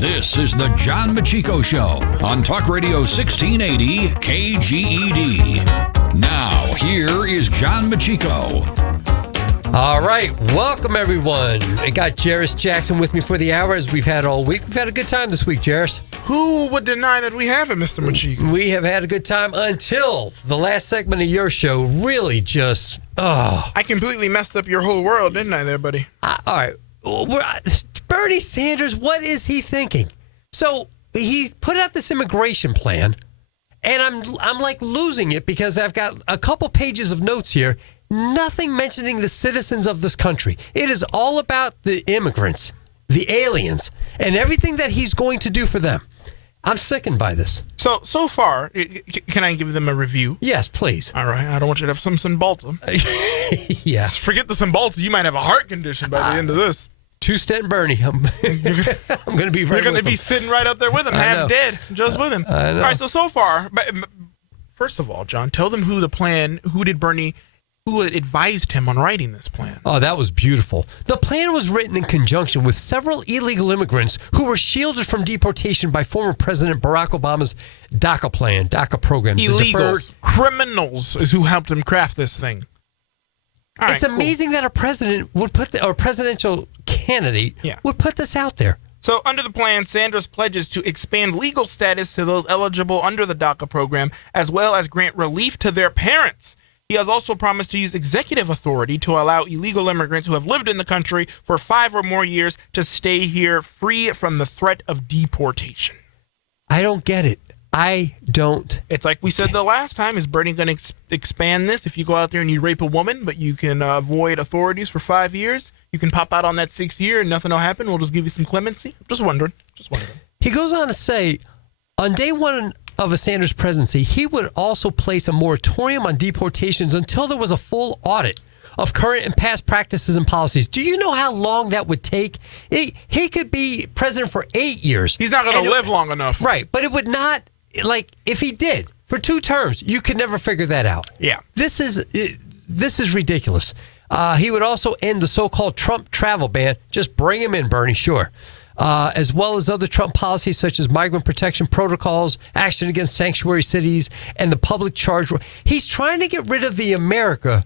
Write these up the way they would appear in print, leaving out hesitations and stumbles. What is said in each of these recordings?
This is the John Meccico Show on Talk Radio 1680 KGED. Now, here is John Meccico. All right, welcome everyone. I got Jairus Jackson with me for the hour as we've had all week. We've had a good time this week, Jairus. Who would deny that we have it, Mr. Meccico? We have had a good time until the last segment of your show really just, I completely messed up your whole world, didn't I there, buddy? All right, Bernie Sanders, what is he thinking? So he put out this immigration plan, and I'm like losing it because I've got a couple pages of notes here. Nothing mentioning the citizens of this country. It is all about the immigrants, the aliens, and everything that he's going to do for them. I'm sickened by this. So far, can I give them a review? Yes, please. All right. I don't want you to have some Cymbalta. Yes. Forget the Cymbalta. You might have a heart condition by the end of this. Two-stent Bernie. I'm going to be right You're going to with be him. sitting right up there with him, half dead, just with him. I know. All right, so far, first of all, John, tell them who advised him on writing this plan. Oh, that was beautiful. The plan was written in conjunction with several illegal immigrants who were shielded from deportation by former President Barack Obama's DACA program. Illegals, criminals is who helped him craft this thing. All It's right, amazing that a president would or presidential candidate would put this out there. So under the plan, Sanders pledges to expand legal status to those eligible under the DACA program, as well as grant relief to their parents. He has also promised to use executive authority to allow illegal immigrants who have lived in the country for 5 or more years to stay here free from the threat of deportation. I don't get it. I don't. It's like we said the last time. Is Bernie going to expand this? If you go out there and you rape a woman, but you can avoid authorities for 5 years, you can pop out on that 6th year and nothing will happen. We'll just give you some clemency. Just wondering. He goes on to say, on day one of a Sanders presidency, he would also place a moratorium on deportations until there was a full audit of current and past practices and policies. Do you know how long that would take? He could be president for 8 years. He's not going to live long enough. Right, but it would not, like, if he did, for 2 terms, you could never figure that out. Yeah. This is ridiculous. He would also end the so-called Trump travel ban. Just bring him in, Bernie, sure. As well as other Trump policies such as migrant protection protocols, action against sanctuary cities, and the public charge. He's trying to get rid of the America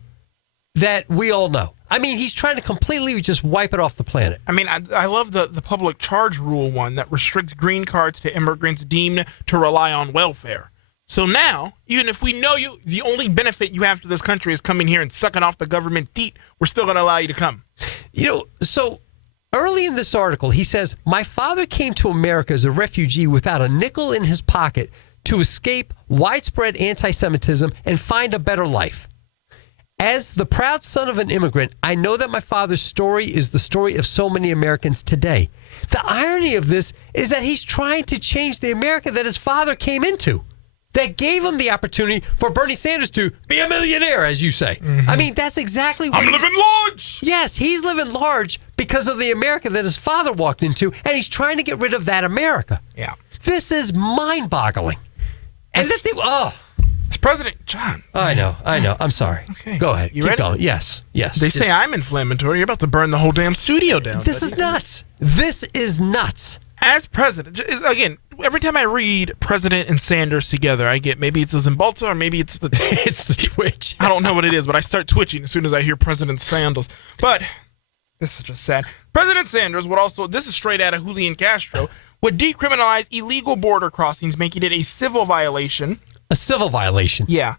that we all know. I mean, he's trying to completely just wipe it off the planet. I mean, I love the public charge rule one that restricts green cards to immigrants deemed to rely on welfare. So now, even if we know the only benefit you have to this country is coming here and sucking off the government teat, we're still going to allow you to come. So early in this article, he says, my father came to America as a refugee without a nickel in his pocket to escape widespread anti-Semitism and find a better life. As the proud son of an immigrant, I know that my father's story is the story of so many Americans today. The irony of this is that he's trying to change the America that his father came into, that gave him the opportunity for Bernie Sanders to be a millionaire, as you say. Mm-hmm. I mean, that's exactly what I'm living large! Yes, he's living large because of the America that his father walked into, and he's trying to get rid of that America. Yeah. This is mind-boggling. And It's President John. I know. I'm sorry. Okay. Go ahead. You Keep ready? going. Yes. They say I'm inflammatory. You're about to burn the whole damn studio down. This is nuts. This is nuts. As president, again, every time I read President and Sanders together, I get maybe it's the Zymbalta or maybe it's the it's the Twitch. I don't know what it is, but I start twitching as soon as I hear President Sanders. But this is just sad. President Sanders would also, this is straight out of Julian Castro, would decriminalize illegal border crossings, making it a civil violation. A civil violation? Yeah.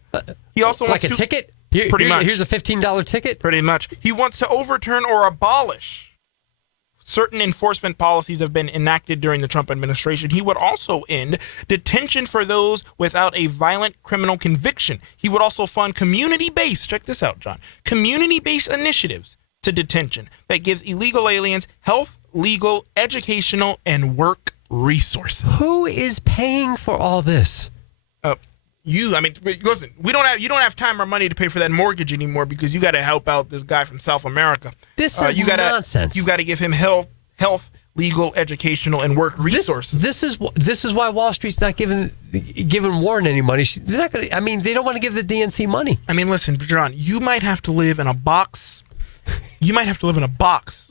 He also wants like a ticket? Pretty much. Here's a $15 ticket? Pretty much. He wants to overturn or abolish certain enforcement policies have been enacted during the Trump administration. He would also end detention for those without a violent criminal conviction. He would also fund community-based, check this out, John, community-based initiatives to detention that gives illegal aliens health, legal, educational, and work resources. Who is paying for all this? Listen, you don't have time or money to pay for that mortgage anymore because you got to help out this guy from South America. This is nonsense. You got to give him health, legal, educational, and work resources. This is why Wall Street's not giving Warren any money. They're not going to. I mean, they don't want to give the DNC money. I mean, listen, John, you might have to live in a box.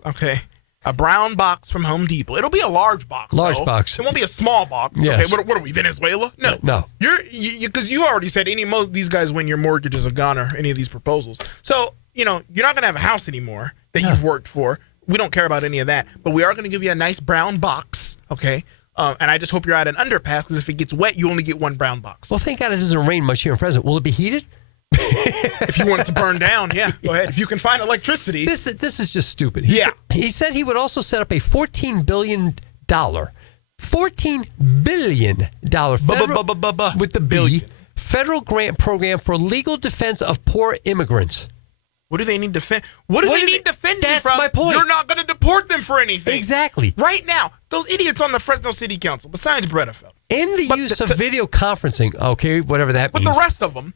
Okay, a brown box from Home Depot. It'll be a large box. Box. It won't be a small box. Yes. Okay, what are we, Venezuela? No. No. Because you already said these guys win your mortgages are gone or any of these proposals. So you're not going to have a house anymore that you've worked for. We don't care about any of that, but we are going to give you a nice brown box, okay? And I just hope you're at an underpass, because if it gets wet, you only get one brown box. Well, thank God it doesn't rain much here in Fresno. Will it be heated? If you want it to burn down, yeah, go ahead. If you can find electricity. This is just stupid. He said he would also set up a $14 billion with the B federal grant program for legal defense of poor immigrants. What do they need defend? What do they need defending that's from? My point. You're not going to deport them for anything. Exactly. Right now, those idiots on the Fresno City Council, besides Bredefeld. In the use of video conferencing, okay, whatever that means. But the rest of them.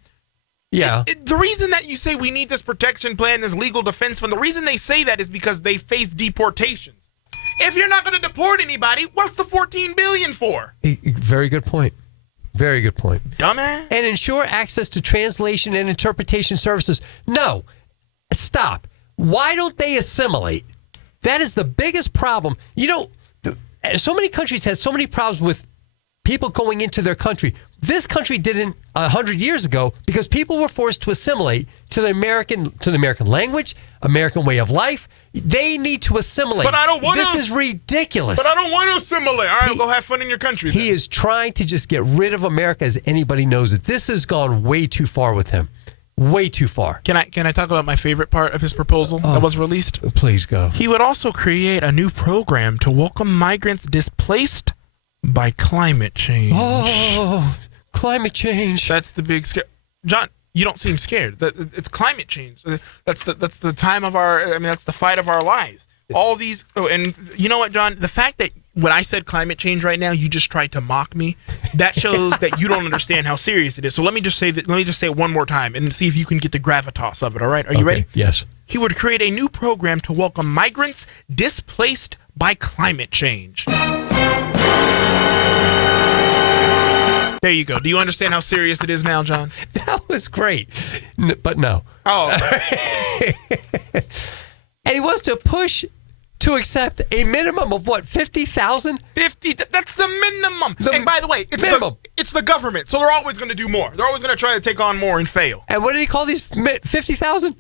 Yeah. The reason that you say we need this protection plan, this legal defense fund, the reason they say that is because they face deportations. If you're not going to deport anybody, what's the $14 billion for? Very good point. Very good point. Dumbass. And ensure access to translation and interpretation services. No. Stop. Why don't they assimilate? That is the biggest problem. So many countries had so many problems with people going into their country. This country didn't 100 years ago because people were forced to assimilate to the American language, American way of life. They need to assimilate. But I don't want This is ridiculous. But I don't want to assimilate. All right, go have fun in your country. He is trying to just get rid of America as anybody knows it. This has gone way too far with him. Way too far. Can I talk about my favorite part of his proposal that was released? Please go. He would also create a new program to welcome migrants displaced by climate change. Oh, climate change. That's the big scare. John, you don't seem scared. It's climate change. That's the time of that's the fight of our lives. All these, and you know what, John? The fact that when I said climate change right now, you just tried to mock me, that shows that you don't understand how serious it is. So let me just say it one more time and see if you can get the gravitas of it, all right? Are you ready? Yes. He would create a new program to welcome migrants displaced by climate change. There you go. Do you understand how serious it is now, John? That was great. But no. Oh. And he wants to push to accept a minimum of what, 50,000? 50. That's the minimum. And by the way, it's the government, so they're always going to do more. They're always going to try to take on more and fail. And what did he call these 50,000?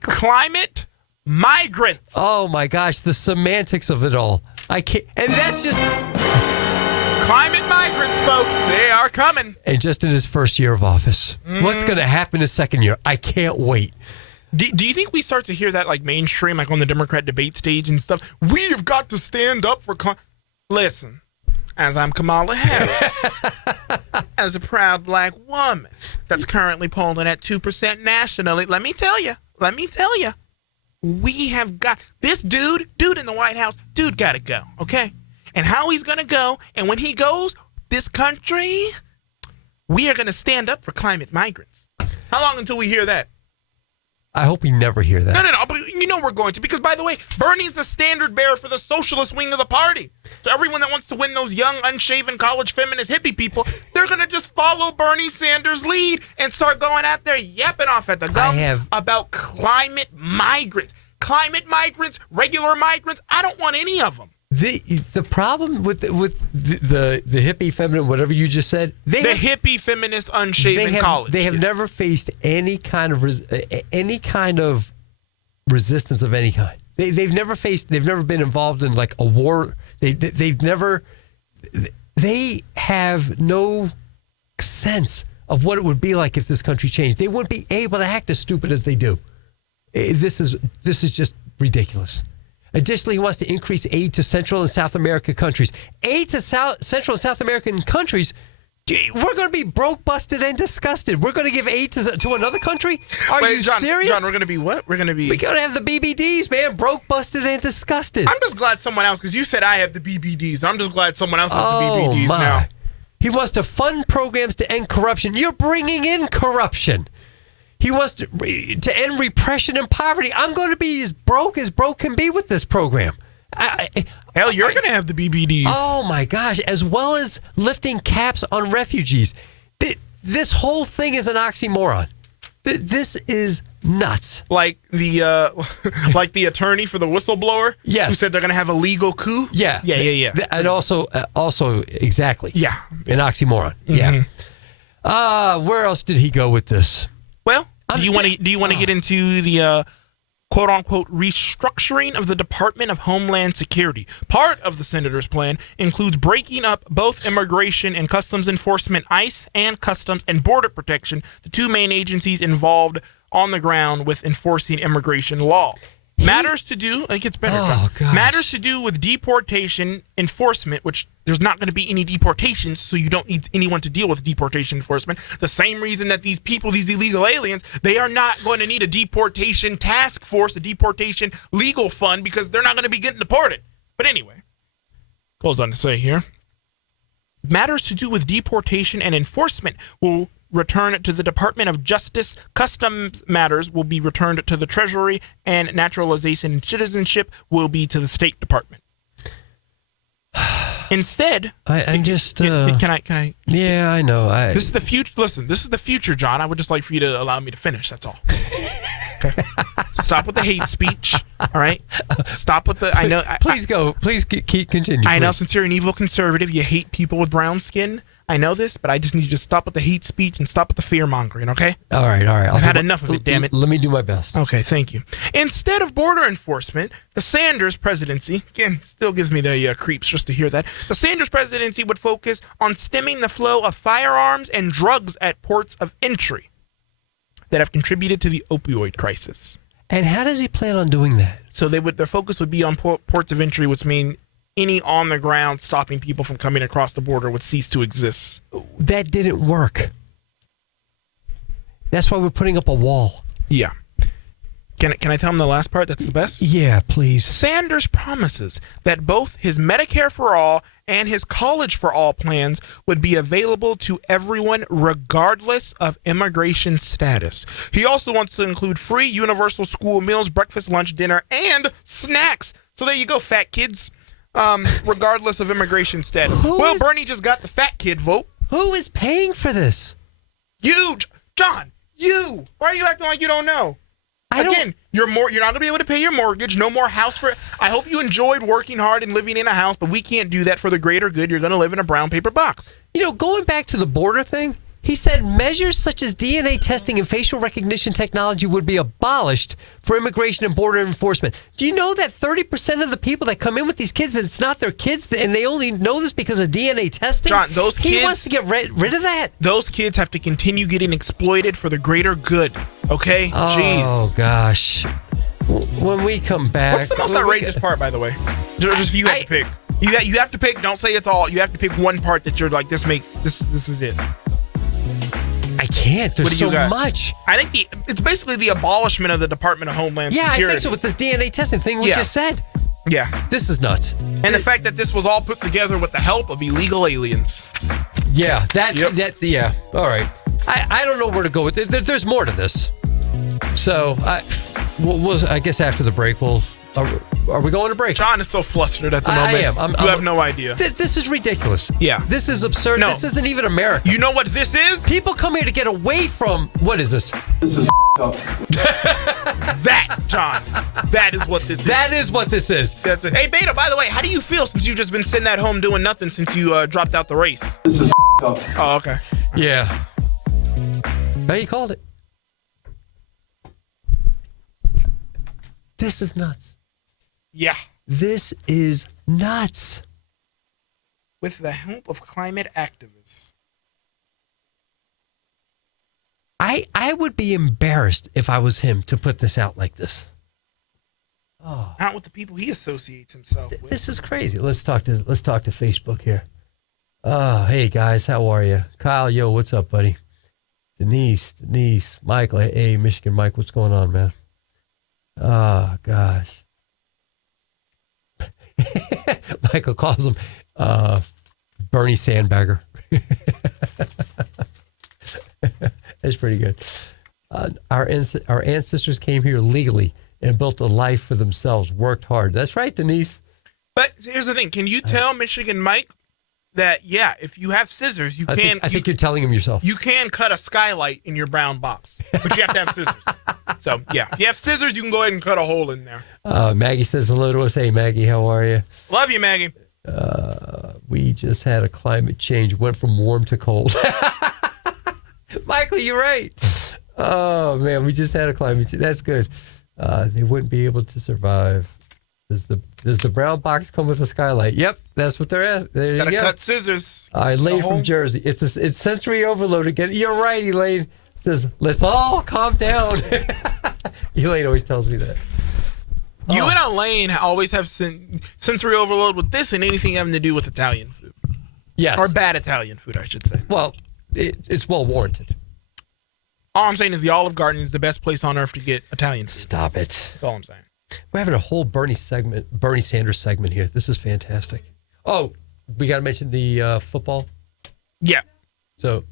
Climate migrants. Oh my gosh, the semantics of it all. I can't. And that's just climate migrants, folks. They are coming. And just in his first year of office. What's going to happen his second year? I can't wait. Do you think we start to hear that like mainstream, like on the Democrat debate stage and stuff? We have got to stand up for Listen, as I'm Kamala Harris, as a proud black woman that's currently polling at 2% nationally, let me tell you, we have got this dude in the White House, got to go, okay? And how he's going to go, and when he goes, this country, we are going to stand up for climate migrants. How long until we hear that? I hope we never hear that. No, but we're going to. Because, by the way, Bernie's the standard bearer for the socialist wing of the party. So everyone that wants to win those young, unshaven, college feminist hippie people, they're going to just follow Bernie Sanders' lead and start going out there yapping off at the gums about climate migrants. Climate migrants, regular migrants, I don't want any of them. The problem with the hippie feminine, whatever you just said, hippie feminist unshaven college. They have never faced any kind of resistance of any kind. They've never been involved in like a war. They have no sense of what it would be like if this country changed. They wouldn't be able to act as stupid as they do. This is just ridiculous. Additionally, he wants to increase aid to Central and South America countries. Aid to Central and South American countries? We're going to be broke, busted, and disgusted. We're going to give aid to another country? Are you serious? John, we're going to be what? We're going to have the BBDs, man. Broke, busted, and disgusted. I'm just glad someone else, because you said I have the BBDs. I'm just glid someone else has the BBDs now. He wants to fund programs to end corruption. You're bringing in corruption. He wants to end repression and poverty. I'm going to be as broke can be with this program. Hell, you're going to have the BBDs. Oh my gosh! As well as lifting caps on refugees, this whole thing is an oxymoron. This is nuts. Like the attorney for the whistleblower, yes, who said they're going to have a legal coup. Yeah. And also exactly. Yeah, an oxymoron. Mm-hmm. Yeah. Where else did he go with this? Well, do you want to get into the quote unquote restructuring of the Department of Homeland Security? Part of the senator's plan includes breaking up both Immigration and Customs Enforcement, ICE, and Customs and Border Protection, the two main agencies involved on the ground with enforcing immigration law. Matters to do, it gets better. Matters to do with deportation enforcement, which there's not going to be any deportations, so you don't need anyone to deal with deportation enforcement. The same reason that these people, these illegal aliens, they are not going to need a deportation task force, a deportation legal fund, because they're not going to be getting deported. But anyway, goes on to say here, matters to do with deportation and enforcement will return to the Department of Justice. Customs matters will be returned to the Treasury, and naturalization and citizenship will be to the State Department. Instead, can I? Yeah, I know. This is the future. Listen, this is the future, John. I would just like for you to allow me to finish. That's all. Okay. Stop with the hate speech. All right. Stop with the. I know. Please go. Please keep continue. I know, since you're an evil conservative, you hate people with brown skin. I know this, but I just need you to stop with the hate speech and stop with the fear mongering, okay? All right. I've had enough of it, damn it. Let me do my best. Okay, thank you. Instead of border enforcement, the Sanders presidency, again, still gives me the creeps just to hear that, the Sanders presidency would focus on stemming the flow of firearms and drugs at ports of entry that have contributed to the opioid crisis. And how does he plan on doing that? So their focus would be on ports of entry, which mean any on the ground stopping people from coming across the border would cease to exist. That didn't work. That's why we're putting up a wall. Yeah. Can I tell him the last part? That's the best? Yeah, please. Sanders promises that both his Medicare for All and his College for All plans would be available to everyone regardless of immigration status. He also wants to include free universal school meals, breakfast, lunch, dinner, and snacks. So there you go, fat kids. Regardless of immigration status. Bernie just got the fat kid vote. Who is paying for this? You, John. You. Why are you acting like you don't know? You're not going to be able to pay your mortgage. No more house for. I hope you enjoyed working hard and living in a house, but we can't do that for the greater good. You're going to live in a brown paper box. Going back to the border thing, he said measures such as DNA testing and facial recognition technology would be abolished for immigration and border enforcement. Do you know that 30% of the people that come in with these kids, that it's not their kids, and they only know this because of DNA testing? John, those kids... He wants to get rid of that. Those kids have to continue getting exploited for the greater good, okay? Jeez. Oh, gosh. When we come back... What's the most outrageous part, by the way? Just you have to pick. You have to pick. Don't say it's all. You have to pick one part that you're like, this is it. I can't. There's so much. I think it's basically the abolishment of the Department of Homeland Security. Yeah, I think so, with this DNA testing thing we just said. Yeah. This is nuts. And the fact that this was all put together with the help of illegal aliens. Yeah, yeah. All right. I don't know where to go with it. There's more to this. So, I guess after the break, are we going to break? John is so flustered at the moment. I am. You have no idea. This is ridiculous. Yeah. This is absurd. No. This isn't even America. You know what this is? People come here to get away from... What is this? This is up. That, John. That is what this is. That is what this is. That's it. Hey, Beta, by the way, how do you feel since you've just been sitting at home doing nothing since you dropped out the race? This is up. Oh, okay. Yeah. Now you called it. This is nuts. Yeah. This is nuts. With the help of climate activists. I would be embarrassed if I was him to put this out like this. Oh. Not with the people he associates himself with. This is crazy. Let's talk to Facebook here. Hey guys, how are you? Kyle, yo, what's up, buddy? Denise, Michael, hey, Michigan Mike, what's going on, man? Oh gosh. Michael calls him Bernie Sandbagger. That's pretty good. Our ancestors came here legally and built a life for themselves, worked hard. That's right, Denise. But here's the thing. Can you tell Michigan Mike that, if you have scissors, I think you're telling him yourself. You can cut a skylight in your brown box, but you have to have scissors. So, if you have scissors, you can go ahead and cut a hole in there. Maggie says hello to us. Hey, Maggie, how are you? Love you, Maggie. We just had a climate change. Went from warm to cold. Michael, you're right. Oh, man, we just had a climate change. That's good. They wouldn't be able to survive. Does the brown box come with a skylight? Yep, that's what they're asking. There you go. Gotta cut scissors. Elaine from Jersey. It's sensory overload again. You're right, Elaine. Says, let's all calm down. Elaine always tells me that. You and Elaine always have sensory overload with this and anything having to do with Italian food. Yes. Or bad Italian food, I should say. Well, it's well warranted. All I'm saying is the Olive Garden is the best place on earth to get Italian food. Stop it. That's all I'm saying. We're having a whole Bernie Sanders segment here. This is fantastic. Oh, we got to mention the football. Yeah. So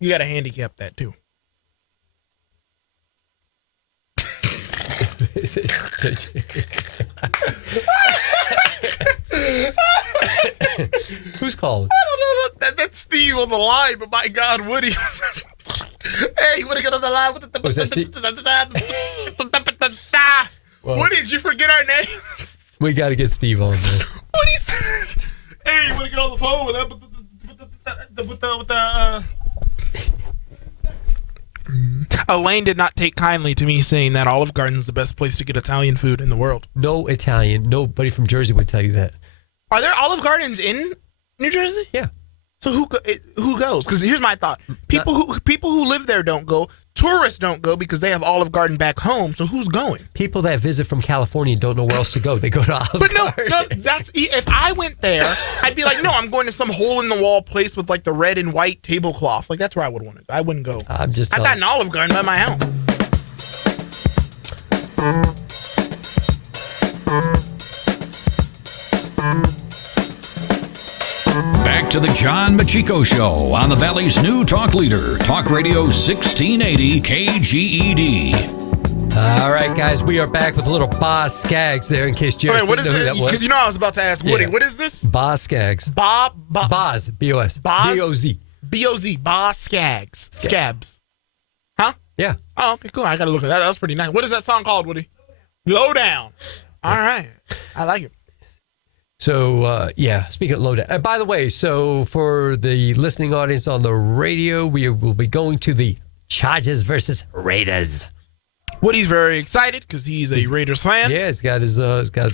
you got to handicap that too. Who's calling? I don't know. That's Steve on the line, but my God, Woody. Hey, Woody, get on the line with the. Was that Steve? Woody, did you forget our names? We got to get Steve on, man. Woody said, "Hey, you want to get on the phone with that?" Elaine did not take kindly to me saying that Olive Garden is the best place to get Italian food in the world. No Italian. Nobody from Jersey would tell you that. Are there Olive Gardens in New Jersey? Yeah. So who goes? Because here's my thought: people who live there don't go. Tourists don't go because they have Olive Garden back home. So who's going? People that visit from California don't know where else to go. They go to Olive Garden. No, that's if I went there, I'd be like, no, I'm going to some hole in the wall place with like the red and white tablecloth. Like that's where I would want it. I wouldn't go. I'm just. I've got an Olive Garden by my house. Back to the John Meccico Show on the Valley's new talk leader, Talk Radio 1680 KGED. All right, guys, we are back with a little Boz Scaggs there in case Jerry didn't know who that was. Because you know I was about to ask Woody, what is this? Boz Scaggs. Boz, B-O-S. B-O-Z. B-O-Z, Boz Scaggs. Scabs. Huh? Yeah. Oh, okay, cool. I got to look at that. That was pretty nice. What is that song called, Woody? Low Down. All right. I like it. So, speaking of lowdown. By the way, so for the listening audience on the radio, we will be going to the Chargers versus Raiders. Woody's very excited because he's a Raiders fan. Yeah, he's got his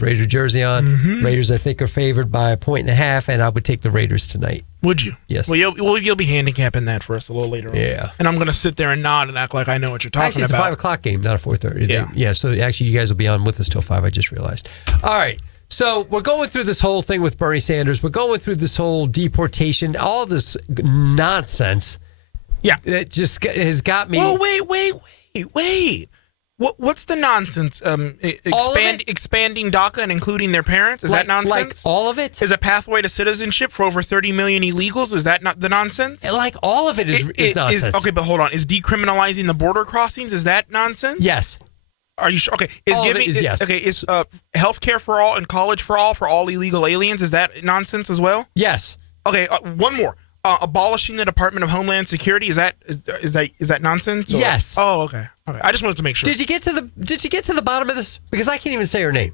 Raider jersey on. Mm-hmm. Raiders, I think, are favored by 1.5, and I would take the Raiders tonight. Would you? Yes. Well, you'll be handicapping that for us a little later on. Yeah. And I'm going to sit there and nod and act like I know what you're talking actually, it's about. a 5 o'clock game, not a 4:30. Yeah. So actually, you guys will be on with us till 5, I just realized. All right. So we're going through this whole thing with Bernie Sanders. We're going through this whole deportation, all this nonsense. Yeah. It just has got me. Well, wait. What's the nonsense? Expanding DACA and including their parents? Is that nonsense? Like all of it? Is a pathway to citizenship for over 30 million illegals? Is that not the nonsense? Like all of it is nonsense. Okay, but hold on. Is decriminalizing the border crossings, is that nonsense? Yes. Are you sure? Okay. Yes. Okay. Is healthcare for all and college for all illegal aliens? Is that nonsense as well? Yes. Okay. One more. Abolishing the Department of Homeland Security, is that nonsense? Or? Yes. Oh, okay. I just wanted to make sure. Did you get to the bottom of this? Because I can't even say her name.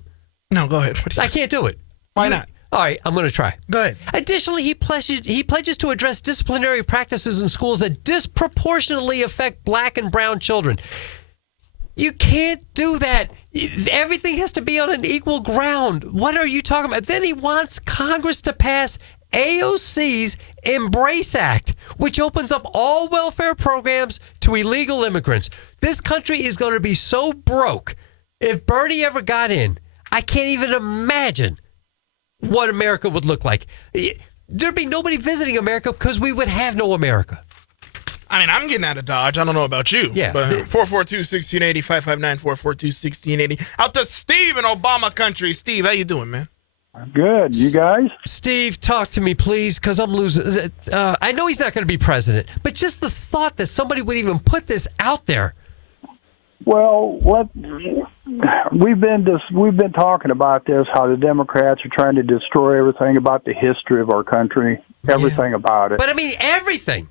No, go ahead. I can't do it. Why not? All right, I'm going to try. Go ahead. Additionally, he pledges to address disciplinary practices in schools that disproportionately affect black and brown children. You can't do that. Everything has to be on an equal ground. What are you talking about? Then he wants Congress to pass AOC's Embrace Act, which opens up all welfare programs to illegal immigrants. This country is going to be so broke. If Bernie ever got in, I can't even imagine what America would look like. There'd be nobody visiting America because we would have no America. I mean, I'm getting out of Dodge. I don't know about you. Yeah. But 442-1680, 559-442-1680. Out to Steve in Obama country. Steve, how you doing, man? Good. You guys? Steve, talk to me, please, because I'm losing. I know he's not going to be president, but just the thought that somebody would even put this out there. Well, we've been talking about this, how the Democrats are trying to destroy everything about the history of our country, everything about it. But I mean, everything.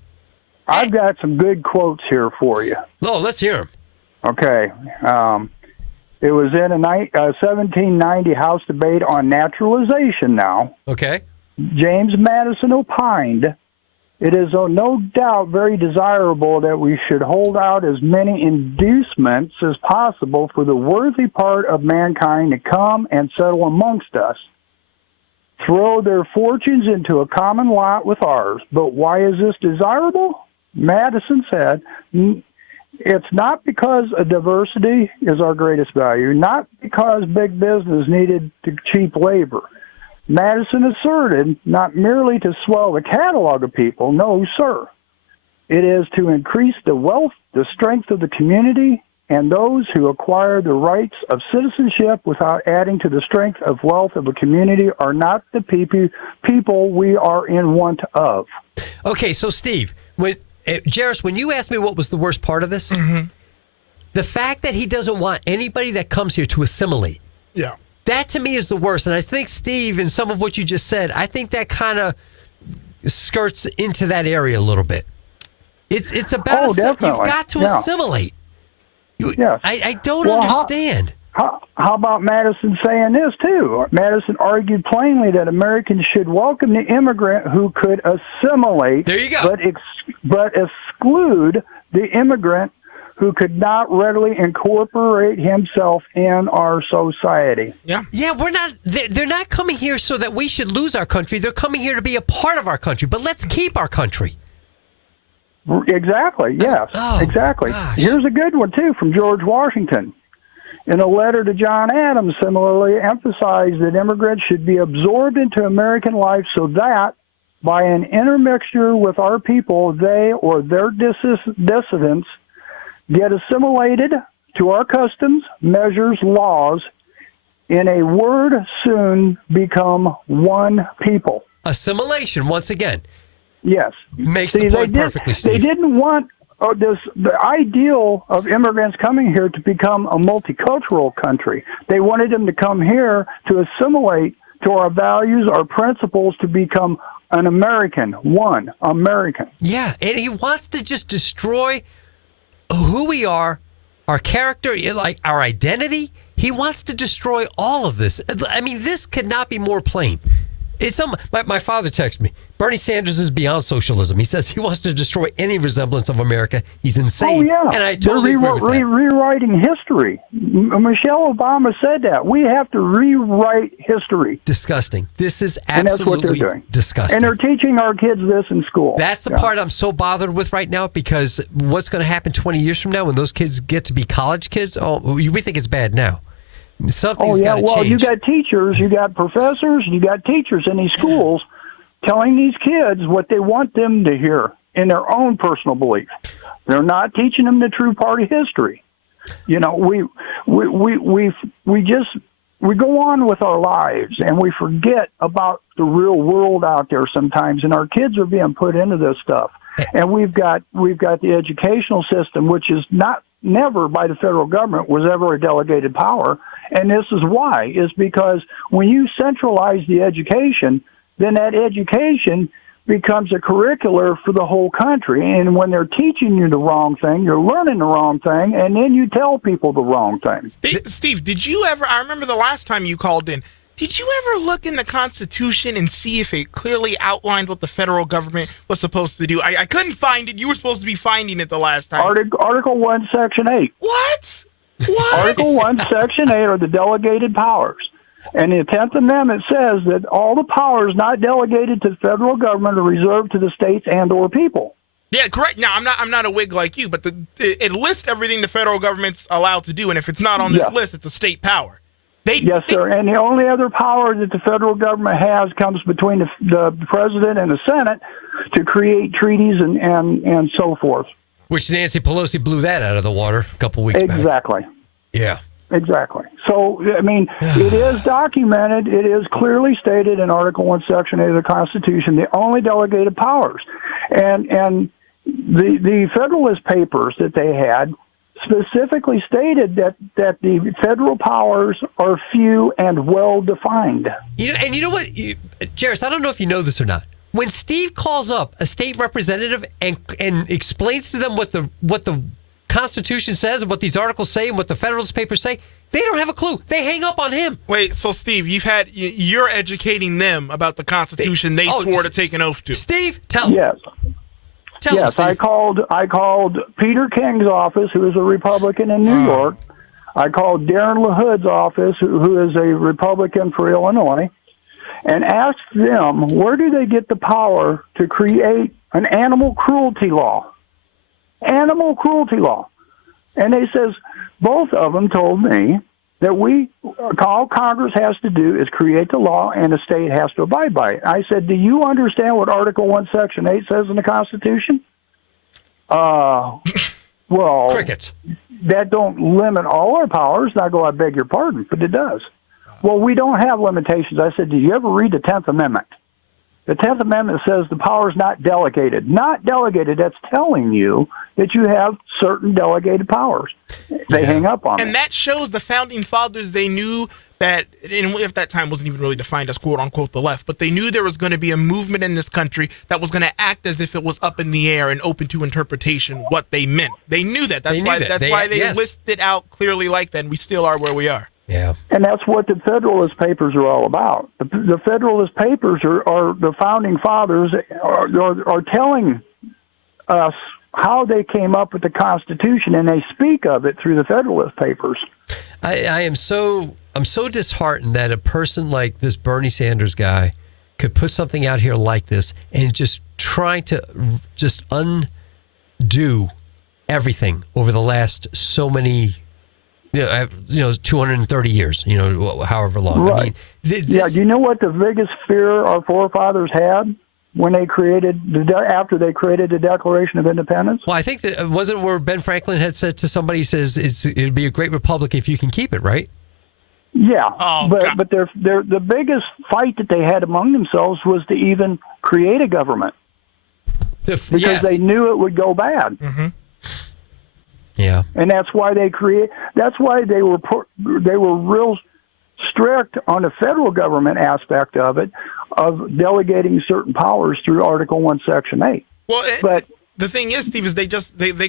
I've got some good quotes here for you. Oh, let's hear them. Okay. It was in a 1790 House debate on naturalization now. Okay. James Madison opined, "It is no doubt very desirable that we should hold out as many inducements as possible for the worthy part of mankind to come and settle amongst us, throw their fortunes into a common lot with ours. But why is this desirable?" Madison said, "It's not because a diversity is our greatest value, not because big business needed cheap labor." Madison asserted not merely to swell the catalog of people, no, sir. It is to increase the wealth, the strength of the community, and those who acquire the rights of citizenship without adding to the strength of wealth of a community are not the people we are in want of. Okay, so Steve, Jairus, when you asked me what was the worst part of this, the fact that he doesn't want anybody that comes here to assimilate. Yeah. That to me is the worst. And I think, Steve, in some of what you just said, I think that kind of skirts into that area a little bit. It's about you've got to assimilate. Yes. I don't understand. How about Madison saying this, too? Madison argued plainly that Americans should welcome the immigrant who could assimilate, there you go, but exclude the immigrant who could not readily incorporate himself in our society. Yeah, we're not. They're not coming here so that we should lose our country. They're coming here to be a part of our country. But let's keep our country. Exactly. Yes. Exactly. Gosh. Here's a good one too from George Washington. In a letter to John Adams, similarly emphasized that immigrants should be absorbed into American life so that, by an intermixture with our people, they or their dissidents get assimilated to our customs, measures, laws, in a word, soon become one people. Assimilation, once again. Yes. Makes the point perfectly, Steve. They didn't want the ideal of immigrants coming here to become a multicultural country. They wanted them to come here to assimilate to our values, our principles, to become an American, one American. Yeah, and he wants to just destroy who we are, our character, like our identity. He wants to destroy all of this. I mean, this could not be more plain. My father texted me, Bernie Sanders is beyond socialism. He says he wants to destroy any resemblance of America. He's insane. Oh, yeah. And I totally agree with that. Rewriting history. Michelle Obama said that. We have to rewrite history. Disgusting. This is absolutely and that's what they're doing. Disgusting. And they're teaching our kids this in school. That's the part I'm so bothered with right now, because what's going to happen 20 years from now when those kids get to be college kids? Oh, we think it's bad now. Something's got to change. You got teachers, you got professors, you got teachers in these schools telling these kids what they want them to hear in their own personal belief. They're not teaching them the true party history. You know, we go on with our lives and we forget about the real world out there sometimes, and our kids are being put into this stuff. And we've got the educational system, which is never by the federal government was ever a delegated power. And this is why, is because when you centralize the education, then that education becomes a curricular for the whole country. And when they're teaching you the wrong thing, you're learning the wrong thing, and then you tell people the wrong thing. Steve, did you ever, I remember the last time you called in, did you ever look in the Constitution and see if it clearly outlined what the federal government was supposed to do? I couldn't find it. You were supposed to be finding it the last time. Article 1, Section 8. What? Article 1, Section 8 are the delegated powers. And the 10th Amendment says that all the powers not delegated to the federal government are reserved to the states and or people. Yeah, correct. Now, I'm not a Whig like you, but it lists everything the federal government's allowed to do, and if it's not on this list, it's a state power. Yes, sir. And the only other power that the federal government has comes between the president and the Senate to create treaties and so forth. Which Nancy Pelosi blew that out of the water a couple weeks back. Exactly. Yeah. Exactly. So, I mean, it is documented. It is clearly stated in Article 1, Section 8 of the Constitution, the only delegated powers. And the Federalist Papers that they had specifically stated that the federal powers are few and well defined. You know what, Jairus, I don't know if you know this or not. When Steve calls up a state representative and explains to them what the Constitution says and what these articles say and what the Federalist Papers say, they don't have a clue. They hang up on him. Wait, so Steve, you're educating them about the Constitution they swore to take an oath to. Steve, tell them. Yes. Tell them, Steve. I called Peter King's office, who is a Republican in New York. I called Darren LaHood's office, who is a Republican for Illinois, and asked them where do they get the power to create an animal cruelty law. Animal cruelty law. And they says, both of them told me that all Congress has to do is create the law and the state has to abide by it. I said, do you understand what Article 1, Section 8 says in the Constitution? Well, Crickets. That don't limit all our powers. And I go, I beg your pardon, but it does. Well, we don't have limitations. I said, did you ever read the 10th Amendment? The 10th Amendment says the power is not delegated. Not delegated, that's telling you that you have certain delegated powers. They hang up on it. And that shows the Founding Fathers, they knew that, and if that time wasn't even really defined as quote-unquote the left, but they knew there was going to be a movement in this country that was going to act as if it was up in the air and open to interpretation what they meant. They knew that. That's why they listed out clearly like that, and we still are where we are. Yeah. And that's what the Federalist Papers are all about. The Federalist Papers are the Founding Fathers are telling us how they came up with the Constitution, and they speak of it through the Federalist Papers. I'm so disheartened that a person like this Bernie Sanders guy could put something out here like this and just try to just undo everything over the last so many 230 years, however long. Right. I mean, do you know what the biggest fear our forefathers had when they after they created the Declaration of Independence? Well, I think that wasn't where Ben Franklin had said to somebody, he says it'd be a great republic if you can keep it, right? Yeah, Oh, but the biggest fight that they had among themselves was to even create a government because they knew it would go bad. Mm-hmm. Yeah, and that's why they were real strict on the federal government aspect of it, of delegating certain powers through Article 1, Section 8. Well, but the thing is, Steve, is they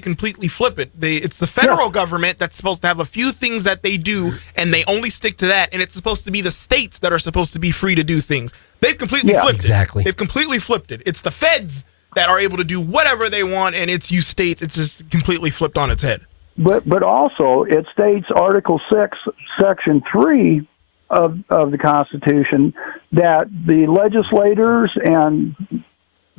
completely flip it. It's the federal government that's supposed to have a few things that they do, and they only stick to that, and it's supposed to be the states that are supposed to be free to do things. They've completely flipped exactly. it. They've completely flipped it. It's the feds that are able to do whatever they want, and it's you states. It's just completely flipped on its head. But also it states Article 6, Section 3 of the Constitution that the legislators and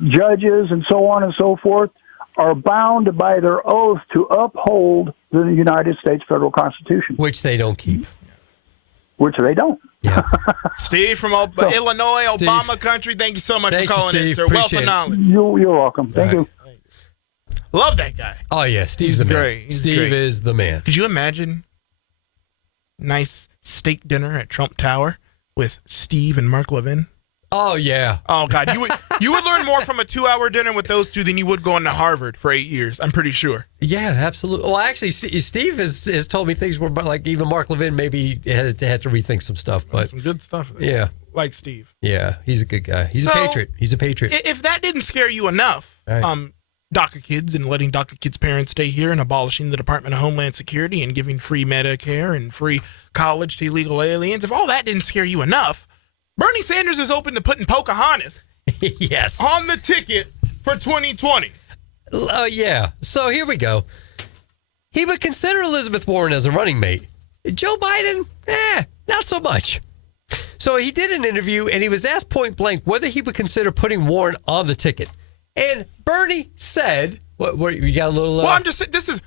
judges and so on and so forth are bound by their oath to uphold the United States federal Constitution. which they don't keep. Which they don't. Yeah. Steve from Illinois, Steve. Obama country, thank you so much Thank for you, calling in, Steve. sir. Appreciate Wealth of knowledge. You're welcome. Thank you. Love that guy. Oh, yeah, Steve's the man. great. He's Steve great. is the man. Could you imagine nice steak dinner at Trump Tower with Steve and Mark Levin? Oh, yeah. Oh God, you would learn more from a 2-hour dinner with those two than you would going to Harvard for 8 years. I'm pretty sure. Yeah, absolutely. Well, actually, Steve has told me things where, like, even Mark Levin maybe had to rethink some stuff. But Some good stuff. yeah, Like Steve. yeah, he's a good guy. He's a So, patriot. He's a patriot. If that didn't scare you enough, Right. DACA kids and letting DACA kids' parents stay here and abolishing the Department of Homeland Security and giving free Medicare and free college to illegal aliens, if all that didn't scare you enough, Bernie Sanders is open to putting Pocahontas Yes. on the ticket for 2020. Yeah. So here we go. He would consider Elizabeth Warren as a running mate. Joe Biden, not so much. So he did an interview, and he was asked point blank whether he would consider putting Warren on the ticket. And Bernie said, "What? You got a little?" Well, I'm just saying, this is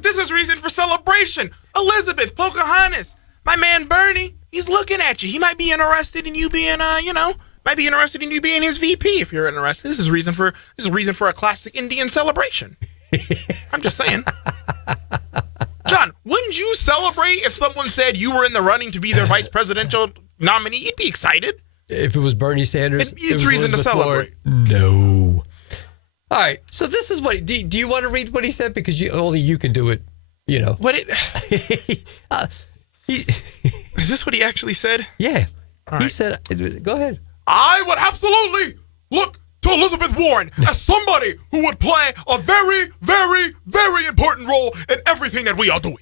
this is reason for celebration. Elizabeth, Pocahontas, my man Bernie, he's looking at you. He might be interested in you being, might be interested in you being his VP if you're interested. This is reason for a classic Indian celebration. I'm just saying. John, wouldn't you celebrate if someone said you were in the running to be their vice presidential nominee? You'd be excited. If it was Bernie Sanders, It's reason to celebrate. No. All right. So this is what. Do you want to read what he said? Because only you can do it. You know. What it? Is this what he actually said? Yeah. All right. He said, "Go ahead." I would absolutely look to Elizabeth Warren as somebody who would play a very, very, very important role in everything that we are doing.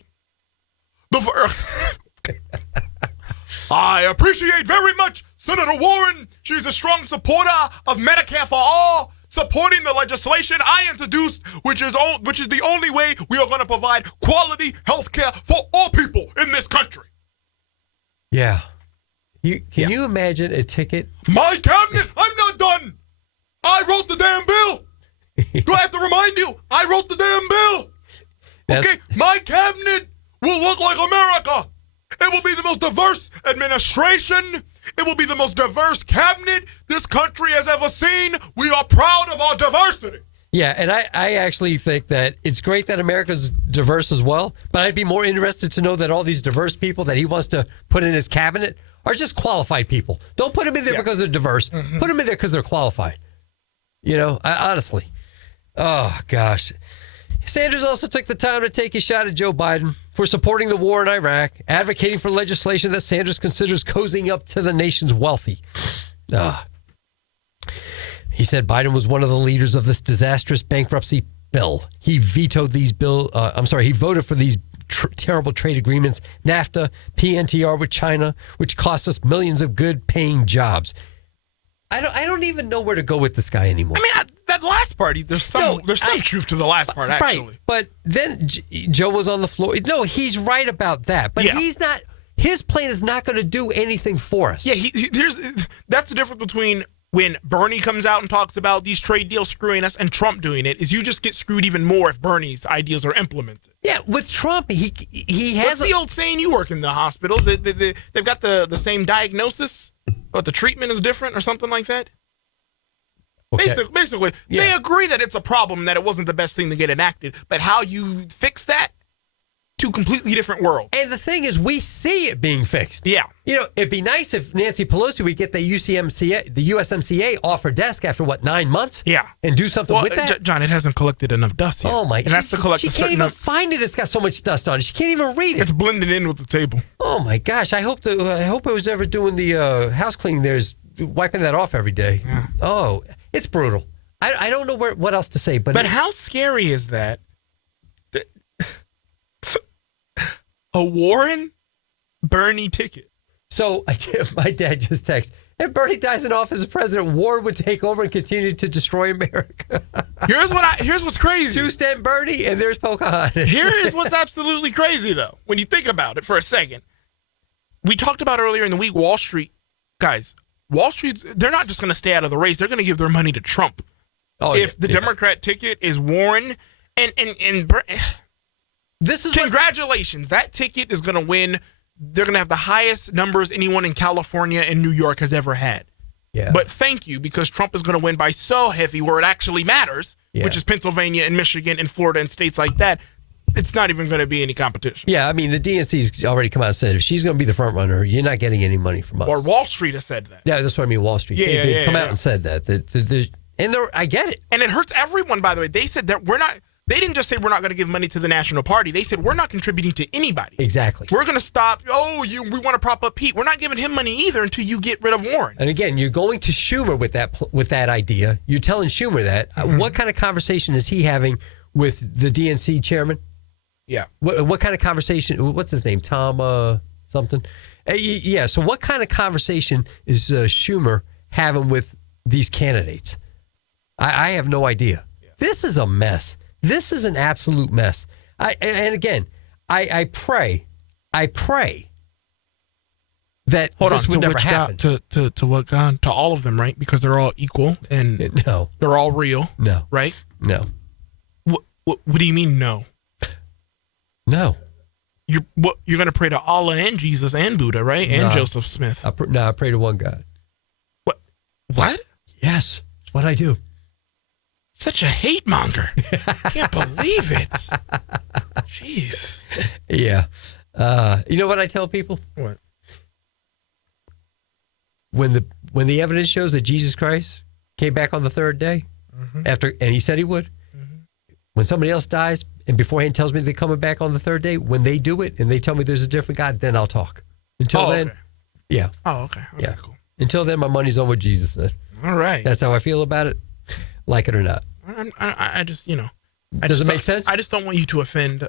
I appreciate very much Senator Warren. She's a strong supporter of Medicare for all, supporting the legislation I introduced, which is the only way we are going to provide quality health care for all people in this country. Yeah. Can you imagine a ticket? My cabinet, I'm not done. I wrote the damn bill. Do I have to remind you? I wrote the damn bill. Okay, my cabinet will look like America. It will be the most diverse administration. It will be the most diverse cabinet this country has ever seen. We are proud of our diversity. Yeah, and I actually think that it's great that America's diverse as well, but I'd be more interested to know that all these diverse people that he wants to put in his cabinet are just qualified people. Don't put them in there because they're diverse. Mm-hmm. Put them in there because they're qualified. You know, honestly. Oh, gosh. Sanders also took the time to take a shot at Joe Biden for supporting the war in Iraq, advocating for legislation that Sanders considers cozying up to the nation's wealthy. He said Biden was one of the leaders of this disastrous bankruptcy bill. He vetoed these he voted for these terrible trade agreements, NAFTA, PNTR with China, which cost us millions of good-paying jobs. I don't even know where to go with this guy anymore. I mean, that last part, there's some truth to the last part, actually. Right, but then Joe was on the floor. No, he's right about that, but he's not. His plan is not going to do anything for us. Yeah, that's the difference between when Bernie comes out and talks about these trade deals screwing us and Trump doing it, is you just get screwed even more if Bernie's ideas are implemented. Yeah, with Trump, he has... What's the old saying? You work in the hospitals. They've got the same diagnosis, but the treatment is different or something like that? Okay. Basically, they agree that it's a problem, that it wasn't the best thing to get enacted, but how you fix that, two completely different worlds. And the thing is, we see it being fixed. Yeah. You know, it'd be nice if Nancy Pelosi would get the USMCA off her desk after, 9 months? Yeah. And do something with that? John, it hasn't collected enough dust yet. Oh, my God. She can't even find it. It's got so much dust on it. She can't even read it. It's blended in with the table. Oh, my gosh. I hope it was ever doing the house cleaning there is wiping that off every day. Yeah. Oh, it's brutal. I don't know what else to say. But how scary is that? A Warren Bernie ticket. So my dad just texted, if Bernie dies in office as president, Warren would take over and continue to destroy America. Here's what's crazy. Two-step Bernie, and there's Pocahontas. Here is what's absolutely crazy, though, when you think about it for a second. We talked about earlier in the week, Wall Street. Guys, Wall Street's, they're not just going to stay out of the race. They're going to give their money to Trump. If the Democrat ticket is Warren and this is congratulations. That ticket is going to win. They're going to have the highest numbers anyone in California and New York has ever had. Yeah. But thank you, because Trump is going to win by so heavy where it actually matters, which is Pennsylvania and Michigan and Florida and states like that. It's not even going to be any competition. Yeah, I mean, the DNC's already come out and said if she's going to be the front runner, you're not getting any money from us. Or Wall Street has said that. Yeah, that's what I mean, Wall Street. They've come out and said that. I get it. And it hurts everyone, by the way. They said that they didn't just say we're not going to give money to the National Party. They said we're not contributing to anybody. Exactly. We're going to stop. We want to prop up Pete. We're not giving him money either until you get rid of Warren. And again, you're going to Schumer with that idea. You're telling Schumer that. Mm-hmm. What kind of conversation is he having with the DNC chairman? Yeah. What kind of conversation? What's his name? Tom something? Yeah. So what kind of conversation is Schumer having with these candidates? I have no idea. Yeah. This is a mess. This is an absolute mess. I pray that this would never happen. To what God? To all of them, right? Because they're all equal and they're all real. No. Right? No. What do you mean no? No. You're going to pray to Allah and Jesus and Buddha, right? And Joseph Smith. I pray to one God. What? Yes. That's what I do. Such a hate monger. Can't believe it. Jeez. Yeah. You know what I tell people? What? When the evidence shows that Jesus Christ came back on the third day, And he said he would. When somebody else dies and beforehand tells me they're coming back on the third day, when they do it and they tell me there's a different God, then I'll talk. Until then, yeah. Oh, okay. Yeah. Cool. Until then, my money's on what Jesus said. All right. That's how I feel about it, like it or not. I just, Does it make sense? I just don't want you to offend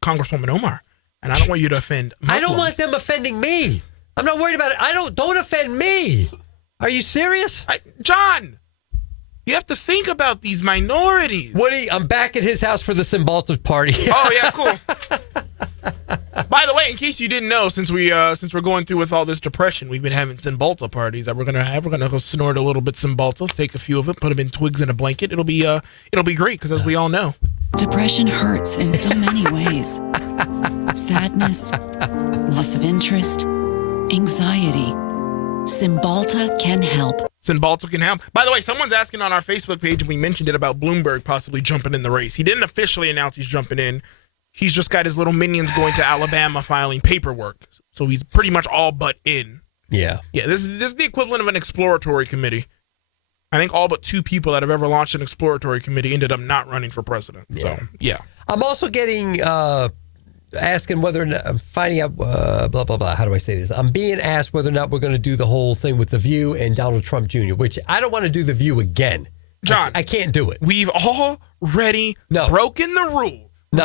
Congresswoman Omar, and I don't want you to offend Muslims. I don't want them offending me. I'm not worried about it. Don't offend me. Are you serious? John, you have to think about these minorities. Woody, I'm back at his house for the Cymbalta party. Oh, yeah, cool. By the way, in case you didn't know, since we're going through with all this depression, we've been having Cymbalta parties that we're gonna go snort a little bit Cymbalta, take a few of it, put them in twigs in a blanket. It'll be great because as we all know, depression hurts in so many ways. Sadness, loss of interest, anxiety. Cymbalta can help. Cymbalta can help. By the way, someone's asking on our Facebook page, and we mentioned it, about Bloomberg possibly jumping in the race. He didn't officially announce he's jumping in. He's just got his little minions going to Alabama filing paperwork. So he's pretty much all but in. Yeah. Yeah, this is the equivalent of an exploratory committee. I think all but 2 people that have ever launched an exploratory committee ended up not running for president. Yeah. So, yeah. I'm also getting asking whether or not, finding out, blah, blah, blah. How do I say this? I'm being asked whether or not we're going to do the whole thing with The View and Donald Trump Jr., which I don't want to do The View again. John. I can't do it. We've already broken the rule. We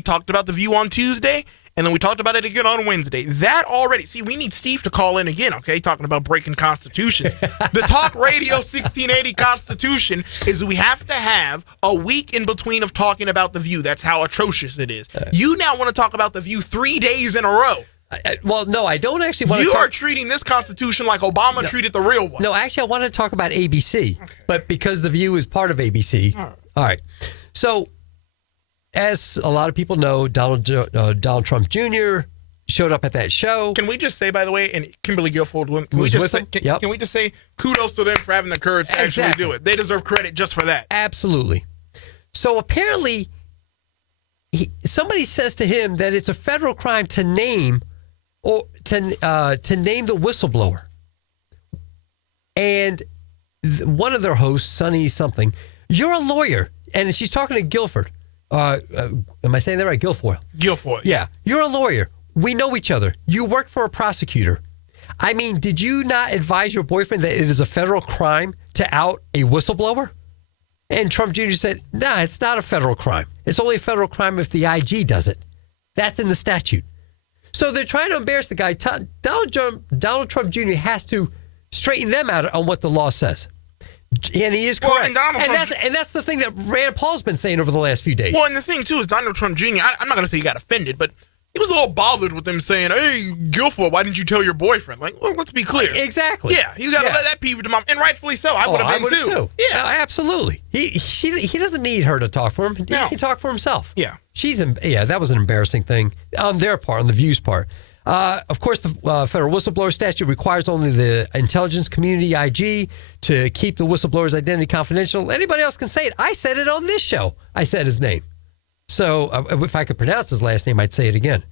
talked about The View on Tuesday, and then we talked about it again on Wednesday. That already, see, we need Steve to call in again, okay, talking about breaking constitutions. The Talk Radio 1680 Constitution is we have to have a week in between of talking about The View. That's how atrocious it is. You now want to talk about The View 3 days in a row. Well, no, I don't actually want to You are treating this Constitution like Obama treated the real one. No, actually, I wanted to talk about ABC, but because The View is part of ABC. All right. So, as a lot of people know, Donald Trump Jr. showed up at that show. Can we just say, by the way, and Kimberly Guilfoyle, can we just say kudos to them for having the courage to actually do it? They deserve credit just for that. Absolutely. So apparently, somebody says to him that it's a federal crime to name the whistleblower. And one of their hosts, Sonny something, you're a lawyer, and she's talking to Guilford. Am I saying that right? Guilfoyle. Guilfoyle. Yeah. You're a lawyer. We know each other. You work for a prosecutor. I mean, did you not advise your boyfriend that it is a federal crime to out a whistleblower? And Trump Jr. said, nah, it's not a federal crime. It's only a federal crime if the IG does it. That's in the statute. So they're trying to embarrass the guy. Donald Trump Jr. has to straighten them out on what the law says. And he is correct. And that's the thing that Rand Paul's been saying over the last few days. Well, and the thing, too, is Donald Trump Jr., I'm not going to say he got offended, but he was a little bothered with them saying, hey, Guilfoyle, why didn't you tell your boyfriend? Like, well, let's be clear. Exactly. Yeah, you got to let that peeve him off. And rightfully so. I would have been, too. Yeah, absolutely. He doesn't need her to talk for him. He can talk for himself. Yeah. That was an embarrassing thing on their part, on the View's part. Of course, the federal whistleblower statute requires only the intelligence community, IG, to keep the whistleblower's identity confidential. Anybody else can say it. I said it on this show. I said his name. So if I could pronounce his last name, I'd say it again.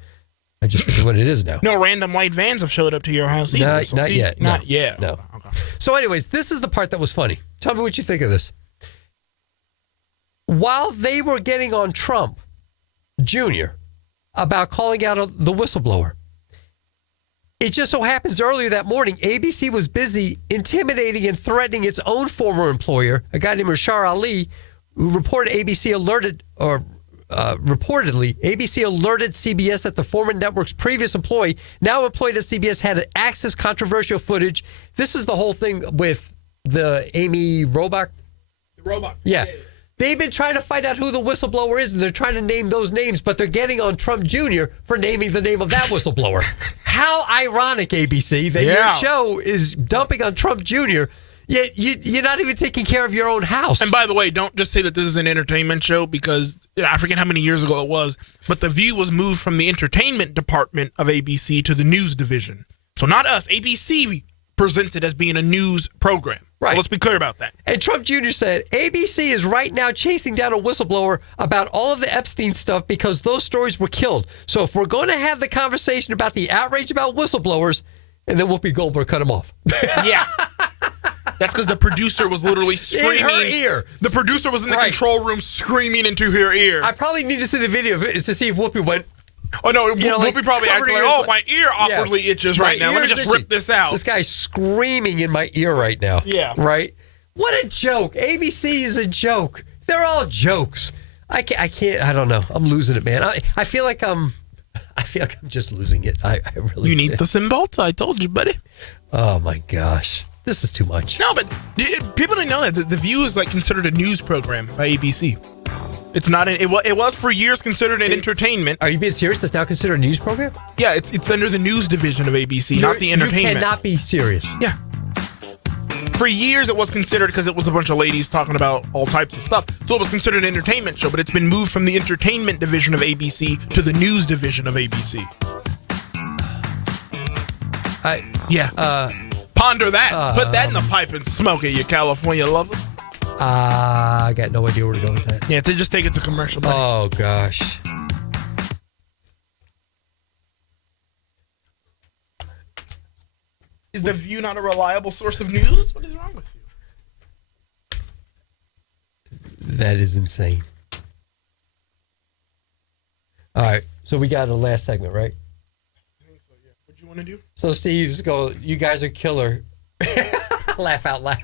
I just forget what it is now. No random white vans have showed up to your house either. Not yet. Not yet. No. Okay. So anyways, this is the part that was funny. Tell me what you think of this. While they were getting on Trump Jr. about calling out the whistleblower, it just so happens earlier that morning, ABC was busy intimidating and threatening its own former employer, a guy named Rashar Ali, who reportedly ABC alerted CBS that the former network's previous employee, now employed at CBS, had accessed controversial footage. This is the whole thing with the Amy Robach. The robot. Yeah. They've been trying to find out who the whistleblower is, and they're trying to name those names, but they're getting on Trump Jr. for naming the name of that whistleblower. How ironic, ABC, that your show is dumping on Trump Jr., yet you're not even taking care of your own house. And by the way, don't just say that this is an entertainment show, because I forget how many years ago it was, but The View was moved from the entertainment department of ABC to the news division. So not us. ABC presents it as being a news program. Right. So let's be clear about that. And Trump Jr. said, ABC is right now chasing down a whistleblower about all of the Epstein stuff because those stories were killed. So if we're going to have the conversation about the outrage about whistleblowers, and then Whoopi Goldberg cut him off. Yeah. That's because the producer was literally screaming. In her ear. The producer was in the control room screaming into her ear. I probably need to see the video of it to see if Whoopi went. Oh, no, You know, Whoopi like, probably acted like, covered ears, my ear awkwardly itches right now. Let me just rip this out. This guy's screaming in my ear right now. Yeah. Right? What a joke. ABC is a joke. They're all jokes. I can't, I don't know. I'm losing it, man. I feel like I'm just losing it. I really You need the Cymbalta, I told you, buddy. Oh, my gosh. This is too much. No, but people didn't know that. The View is like considered a news program by ABC. It's not. It was for years considered an entertainment. Are you being serious? It's now considered a news program? Yeah, it's under the news division of ABC, not the entertainment. You cannot be serious. Yeah. For years, it was considered because it was a bunch of ladies talking about all types of stuff. So it was considered an entertainment show, but it's been moved from the entertainment division of ABC to the news division of ABC. Ponder that. Put that in the pipe and smoke it, you California lovers. I got no idea where to go with that. Yeah, just take it to commercial. Buddy. Oh, gosh. Is the View not a reliable source of news? What is wrong with you? That is insane. All right, so we got a last segment, right? I think so, yeah. What do you want to do? So Steve's go, you guys are killer. Laugh out loud.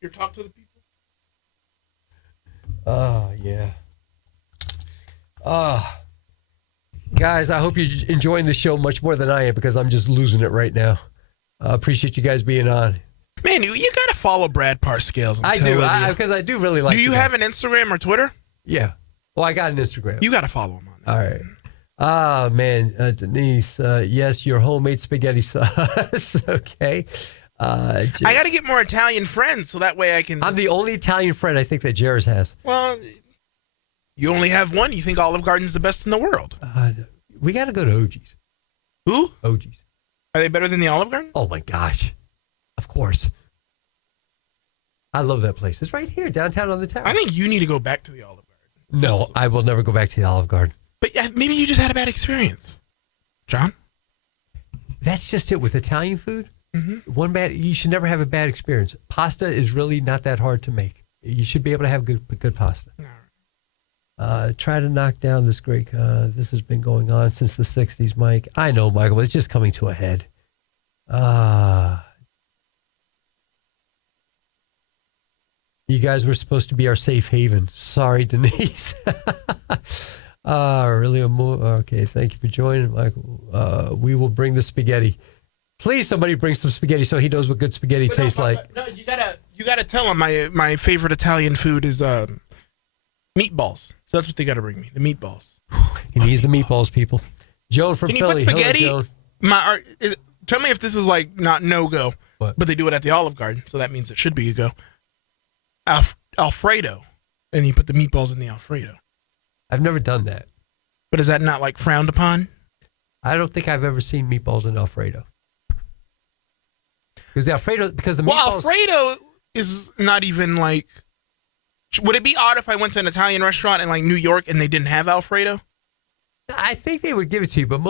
You talk to the people? Oh, yeah. Guys, I hope you're enjoying the show much more than I am because I'm just losing it right now. I appreciate you guys being on. Man, you got to follow Brad Parscales. I do, because I do really like Do you have an Instagram or Twitter? Yeah. Well, I got an Instagram. You got to follow him on that. All right. Ah, man, Denise, yes, your homemade spaghetti sauce. Okay. I got to get more Italian friends so that way I can... I'm the only Italian friend I think that Jairus has. Well, you only have one. You think Olive Garden's the best in the world. We got to go to OG's. Who? OG's. Are they better than the Olive Garden? Oh, my gosh. Of course. I love that place. It's right here, downtown on the tower. I think you need to go back to the Olive Garden. No, I will never go back to the Olive Garden. But maybe you just had a bad experience. John? That's just it with Italian food. Mm-hmm. You should never have a bad experience. Pasta is really not that hard to make. You should be able to have good pasta. Try to knock down this great. This has been going on since the 60s, Mike. I know, Michael, but it's just coming to a head. You guys were supposed to be our safe haven. Sorry, Denise. Really? Okay, thank you for joining, Michael. We will bring the spaghetti. Please, somebody bring some spaghetti so he knows what good spaghetti tastes like. No, you gotta tell him my favorite Italian food is meatballs. So that's what they gotta bring me, the meatballs. He needs the meatballs, people. Joan from Philly. Can you put spaghetti? Hello, Joan. Tell me if this is like not no-go, but they do it at the Olive Garden, so that means it should be a go. Alfredo, and you put the meatballs in the Alfredo. I've never done that. But is that not like frowned upon? I don't think I've ever seen meatballs in Alfredo. Because the meatballs... Well, Alfredo is not even like... Would it be odd if I went to an Italian restaurant in like New York and they didn't have Alfredo? I think they would give it to you, but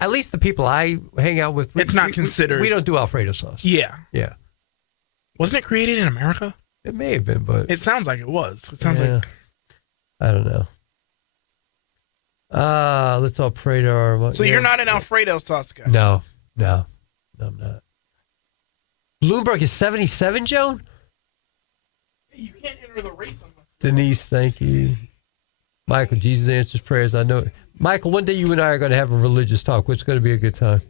at least the people I hang out with... It's not considered. We don't do Alfredo sauce. Yeah. Yeah. Wasn't it created in America? It may have been, but... It sounds like it was. It sounds like... I don't know. Let's all pray to our... So you're not an Alfredo sauce guy? No, I'm not. Bloomberg is 77, Joan? You can't enter the race unless... Denise, thank you. Michael, Jesus answers prayers. I know. Michael, one day you and I are going to have a religious talk. It's going to be a good time.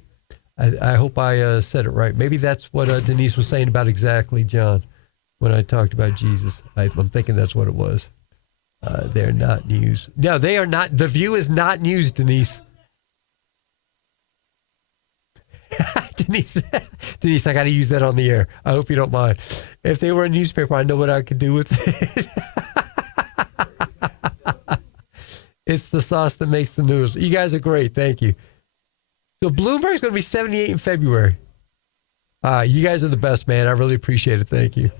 I hope I said it right. Maybe that's what Denise was saying about exactly John when I talked about Jesus. I'm thinking that's what it was. They're not news. No, they are not. The View is not news, Denise. Denise, I got to use that on the air. I hope you don't mind. If they were a newspaper, I know what I could do with it. It's the sauce that makes the news. You guys are great. Thank you. So Bloomberg's going to be 78 in February. You guys are the best, man. I really appreciate it. Thank you.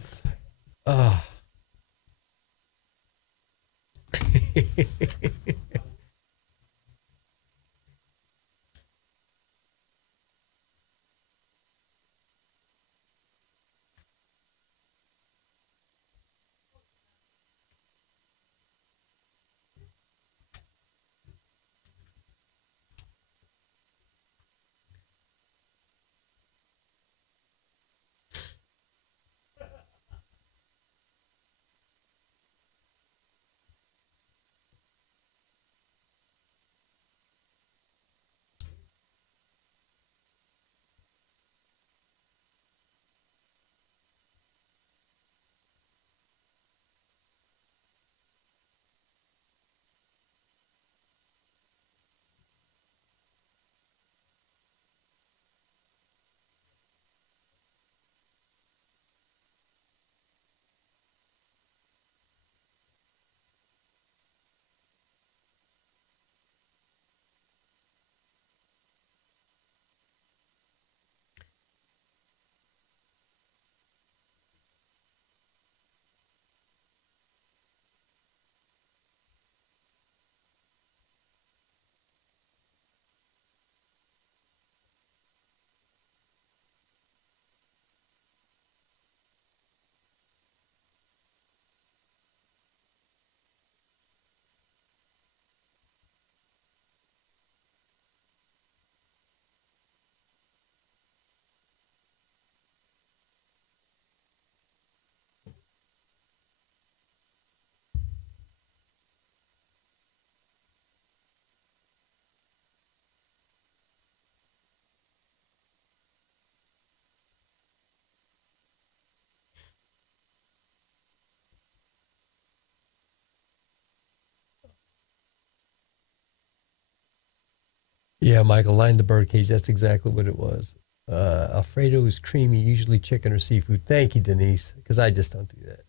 Yeah, Michael, line the birdcage. That's exactly what it was. Alfredo is creamy, usually chicken or seafood. Thank you, Denise, because I just don't do that.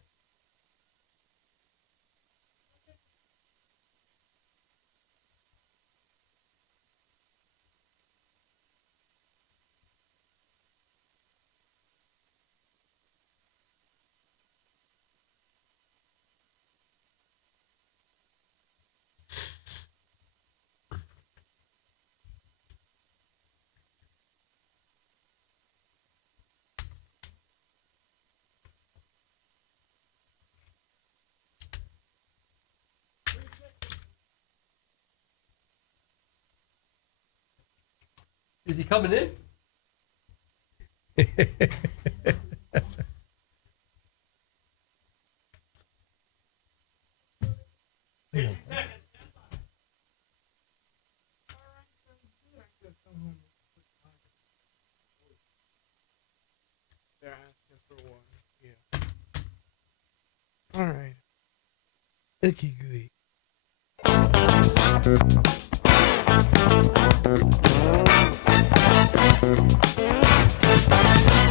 Is he coming in? They're asking for one. Yeah. All right. Okay, great.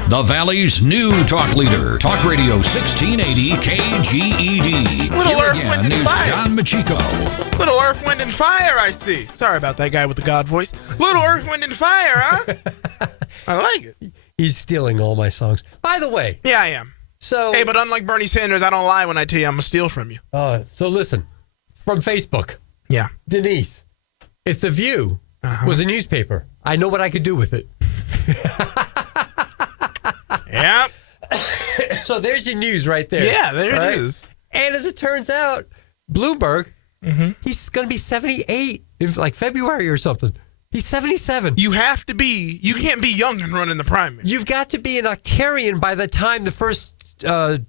The Valley's new talk leader, Talk Radio 1680 KGED. Little Here Earth, again Wind, and is Fire. John Meccico. Little Earth, Wind, and Fire, I see. Sorry about that guy with the God voice. Little Earth, Wind, and Fire, huh? I like it. He's stealing all my songs. By the way, Yeah, I am. so Hey, but unlike Bernie Sanders, I don't lie when I tell you I'm going to steal from you. so listen, from Facebook, Yeah. Denise, if The View was a newspaper, I know what I could do with it. Yep. So there's your news right there. Yeah, there right? it is. And as it turns out, Bloomberg, he's going to be 78 in like February or something. He's 77. You have to be, you can't be young and run in the primary. You've got to be an octarian by the time the first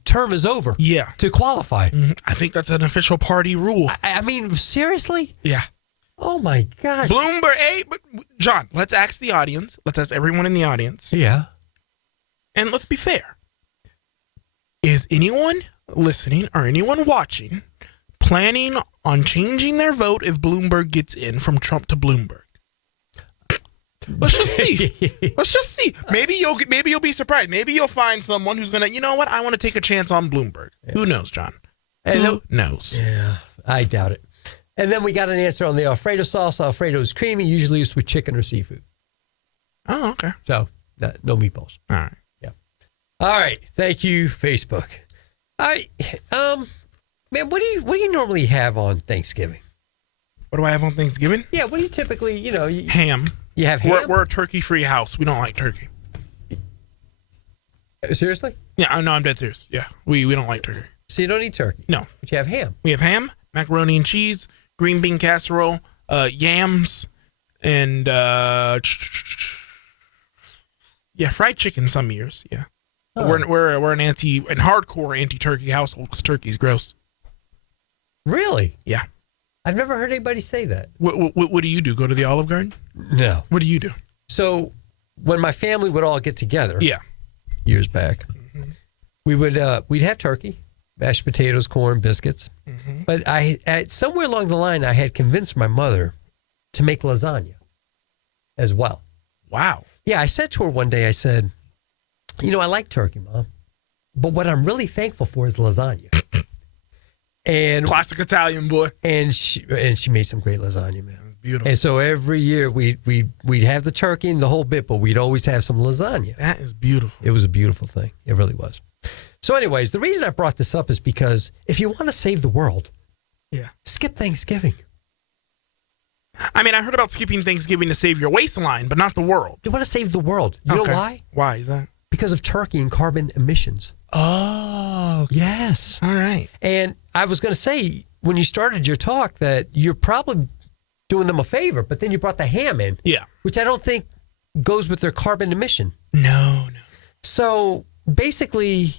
term is over. Yeah. To qualify. I think that's an official party rule. I mean, seriously? Yeah. Oh my gosh. Bloomberg, hey, but John, let's ask the audience. Let's ask everyone in the audience. Yeah. And let's be fair. Is anyone listening or anyone watching planning on changing their vote if Bloomberg gets in from Trump to Bloomberg? Let's just see. Let's just see. Maybe you'll be surprised. Maybe you'll find someone who's gonna, you know what? I want to take a chance on Bloomberg. Yeah. Who knows, John? Who knows? Yeah, I doubt it. And then we got an answer on the Alfredo sauce. Alfredo is creamy, usually used with chicken or seafood. Oh, okay. So no meatballs. All right. Yeah. All right. Thank you, Facebook. All right. Man, what do you normally have on Thanksgiving? What do I have on Thanksgiving? Yeah. What do you typically, ham. You have ham? We're a turkey-free house. We don't like turkey. Seriously? Yeah, no, I'm dead serious. Yeah, we don't like turkey. So you don't eat turkey? No. But you have ham? We have ham, macaroni and cheese, green bean casserole, yams, and fried chicken some years. Yeah, Oh. we're an hardcore anti-turkey household because turkey's gross. Really? Yeah. I've never heard anybody say that. What do you do? Go to the Olive Garden? No. What do you do? So when my family would all get together, Yeah. years back, we'd have turkey, mashed potatoes, corn, biscuits. But somewhere along the line, I had convinced my mother to make lasagna as well. Wow. Yeah, I said to her one day, I said, I like turkey, Mom, but what I'm really thankful for is lasagna. And Classic Italian boy. and she made some great lasagna, man. Beautiful. And so every year we'd have the turkey and the whole bit, but we'd always have some lasagna. That is beautiful. It was a beautiful thing. It really was. So anyways, the reason I brought this up is because if you want to save the world, Yeah. skip Thanksgiving. I mean, I heard about skipping Thanksgiving to save your waistline, but not the world. You want to save the world. You know why? Why is that? Because of turkey and carbon emissions. Oh, Yes. all right. And I was going to say, when you started your talk, that you're probably doing them a favor, but then you brought the ham in, Yeah. which I don't think goes with their carbon emission. No. So basically,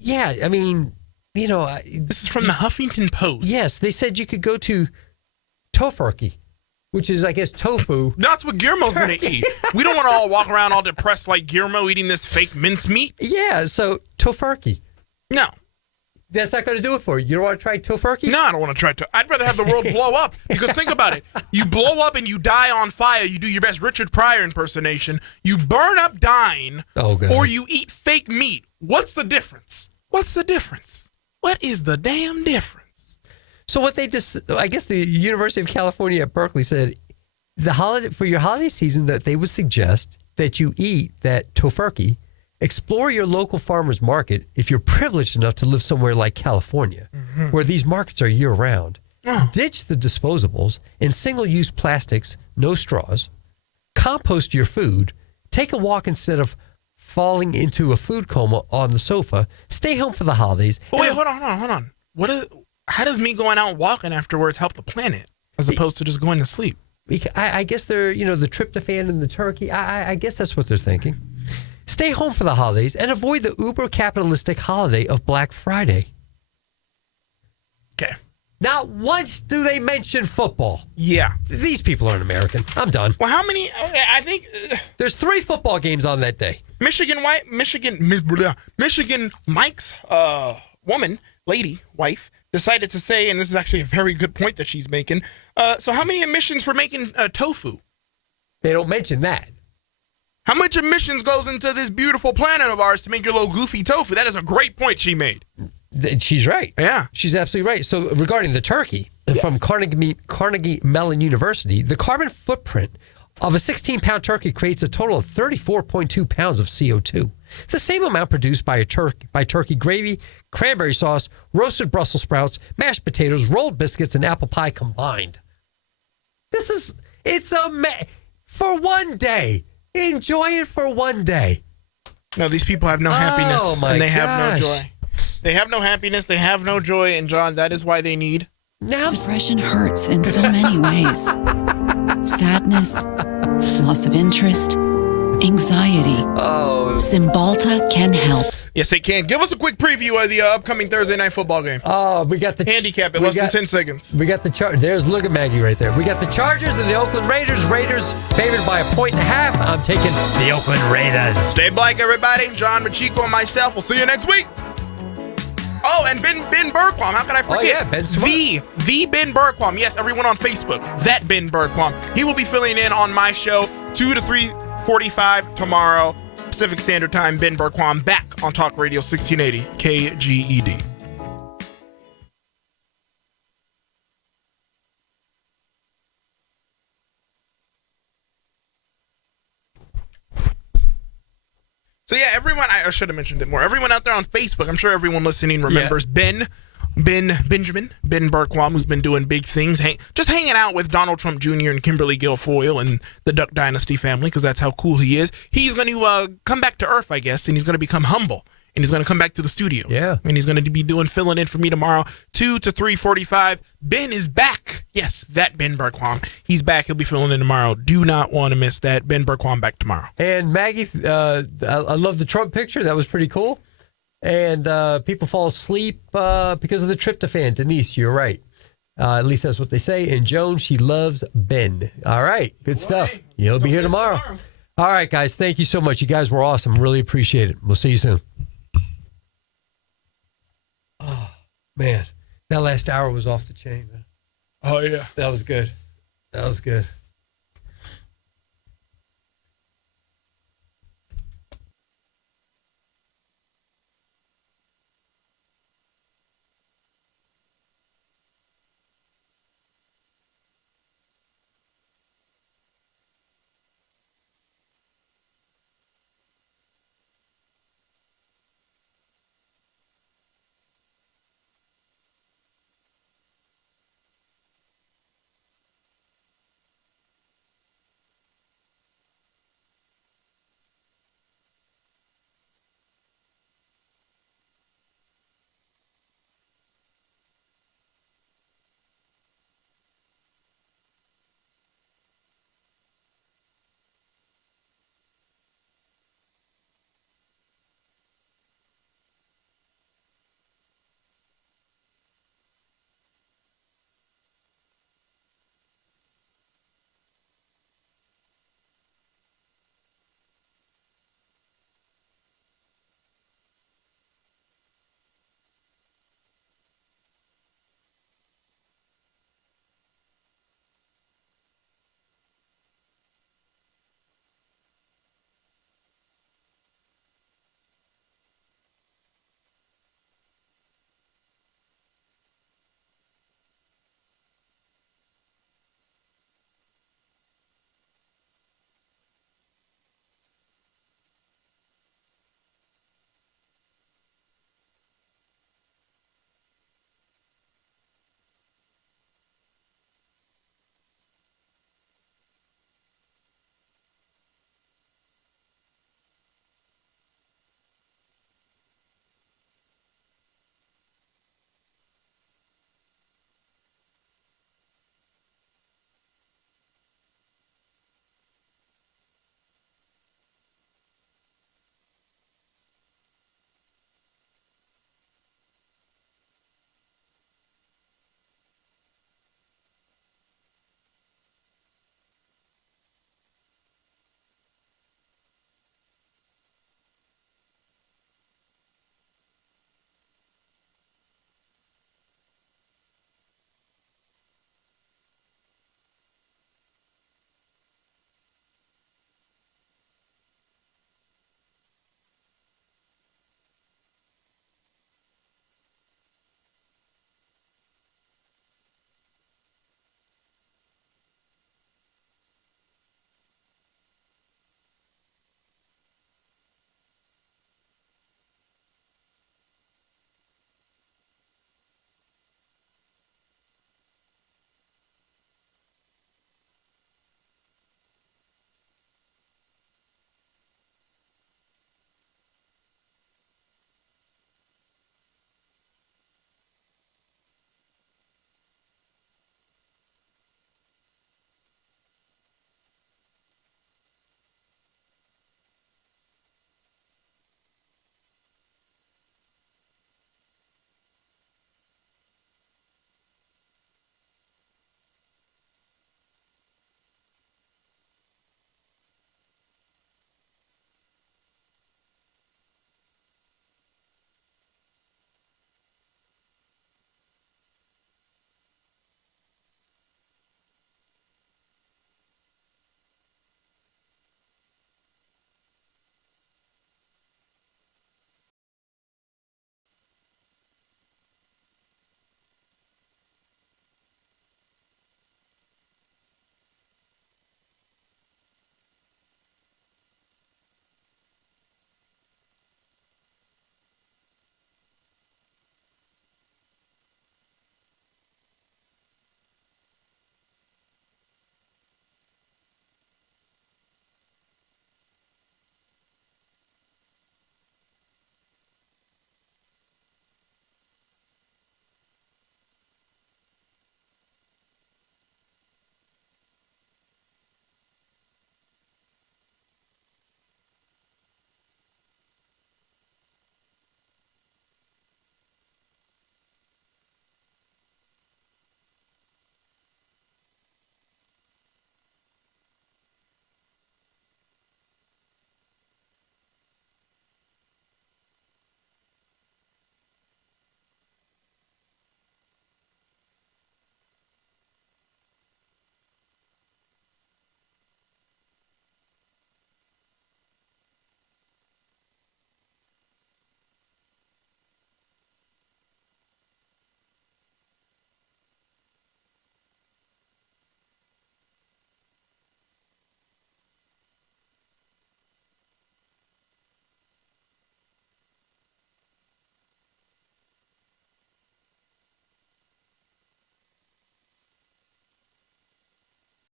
yeah, I mean, This is from the Huffington Post. yes, they said you could go to Tofurkey, which is, I guess, tofu. That's what Guillermo's going to eat. We don't want to all walk around all depressed like Guillermo eating this fake mincemeat. Yeah, so Tofurkey. No. That's not going to do it for you. You don't want to try tofurkey? No, I don't want to try to. I'd rather have the world blow up. Because think about it. You blow up and you die on fire. You do your best Richard Pryor impersonation. You burn up dying. Oh, God. Or you eat fake meat. What's the difference? What's the difference? What is the damn difference? So what they just, I guess the University of California at Berkeley said, for your holiday season, that they would suggest that you eat that tofurkey. Explore your local farmer's market if you're privileged enough to live somewhere like California, where these markets are year-round. Ditch the disposables and single-use plastics, no straws. Compost your food. Take a walk instead of falling into a food coma on the sofa. Stay home for the holidays. Oh, wait, hold on. How does me going out walking afterwards help the planet as opposed to just going to sleep? I guess they're, the tryptophan and the turkey. I guess that's what they're thinking. Stay home for the holidays and avoid the uber-capitalistic holiday of Black Friday. Okay. Not once do they mention football. Yeah. These people aren't American. I'm done. Well, how many? Okay, I think there's 3 football games on that day. Michigan Mike's wife, decided to say, and this is actually a very good point that she's making. So how many emissions for making tofu? They don't mention that. How much emissions goes into this beautiful planet of ours to make your little goofy tofu? That is a great point she made. She's right. Yeah. She's absolutely right. So regarding the turkey, from Carnegie Mellon University, the carbon footprint of a 16-pound turkey creates a total of 34.2 pounds of CO2. The same amount produced by turkey gravy, cranberry sauce, roasted Brussels sprouts, mashed potatoes, rolled biscuits, and apple pie combined. For one day. Enjoy it for one day. No, these people have no happiness, and they have no joy. They have no happiness, they have no joy, and John, that is why they need... Depression hurts in so many ways. Sadness, loss of interest, anxiety. Cymbalta can help. Yes, they can. Give us a quick preview of the upcoming Thursday night football game. We got the handicap in less than 10 seconds. We got the There's look at Maggie right there. We got the Chargers and the Oakland Raiders. Raiders favored by 1.5. I'm taking the Oakland Raiders. Stay black, everybody. John Meccico and myself. We'll see you next week. Oh, and Ben Bergquam. How can I forget? Oh, yeah, Ben Smart. The Ben Bergquam. Yes, everyone on Facebook. That Ben Bergquam. He will be filling in on my show 2 to 3:45 tomorrow. Pacific Standard Time. Ben Bergquam back on Talk Radio 1680 KGED. So yeah, everyone, I should have mentioned it more. Everyone out there on Facebook, I'm sure everyone listening remembers Ben Bergquam, who's been doing big things, just hanging out with Donald Trump Jr. and Kimberly Guilfoyle and the Duck Dynasty family, because that's how cool he is. He's going to come back to Earth, I guess, and he's going to become humble. And he's going to come back to the studio. Yeah. And he's going to be filling in for me tomorrow, 2 to 3:45. Ben is back. Yes, that Ben Bergquam. He's back. He'll be filling in tomorrow. Do not want to miss that. Ben Bergquam back tomorrow. And Maggie, I love the Trump picture. That was pretty cool. And people fall asleep because of the tryptophan. Denise, you're right. At least that's what they say. And Joan, she loves Ben. All right. Good stuff. You'll be here tomorrow. All right, guys. Thank you so much. You guys were awesome. Really appreciate it. We'll see you soon. Oh, man. That last hour was off the chain, man. Oh, yeah. That was good.